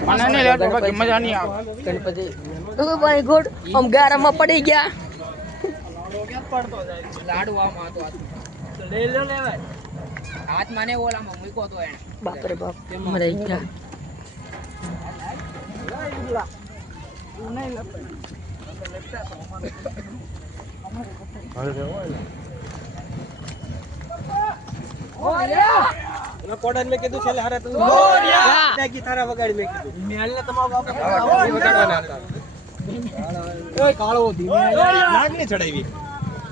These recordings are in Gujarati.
મને નહીં લેતો બાકી મજા નહીં આવે ગણપતિ ઓ માય ગોડ આમ ગારામાં પડી ગયા પડતો જાય લાડવા માં તો લઈ લો લેવાય હાથ માને ઓલામાં મૂકો તો એને બાપ રે બાપ મરી ગયા કોડન મે કીધું છેલે હારે તું મોરિયા ગીતારા વગાડી મે કીધું મેલ ને તમારો બાપ વગાડવાના હતા ઓય કાળો ધીમે લાગણી ચડાવી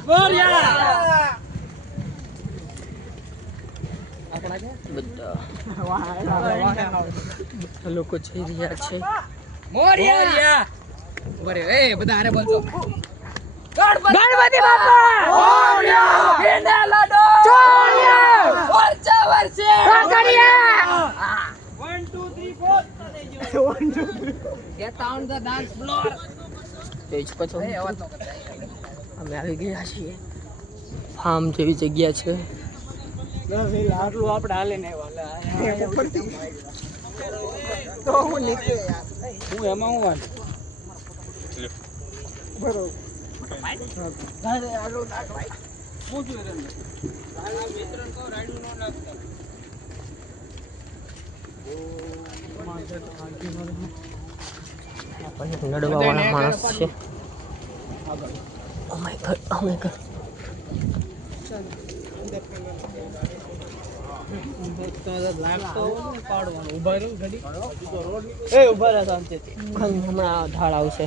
મોરિયા બધા લોકો જઈ રહ્યા છે મોરિયા બરે એ બધા હારે બોલજો ગણપતિ બાપા મોરિયા કેના લાડો ચોરિયા વર્ષે વર્ષે Kankaria 1 2 3 4 get on the dance floor તેજ પછી એ અવાજ ન કરતા અમે આવી ગયા છીએ ફાર્મ જેવી જગ્યા છે બસ એ આટલું આપણે હાલે ને તો હું નીકળે યાર હું એમાં હું વાંચ બરોબર ગાડે આલો નાખ ભાઈ હું જોઈ રહ્યો આ મિત્રન તો રાડ્યું નો નાખતા નડવા વાળા માણસ છે ઓ માય ગોડ હમણાં ઢાળ આવશે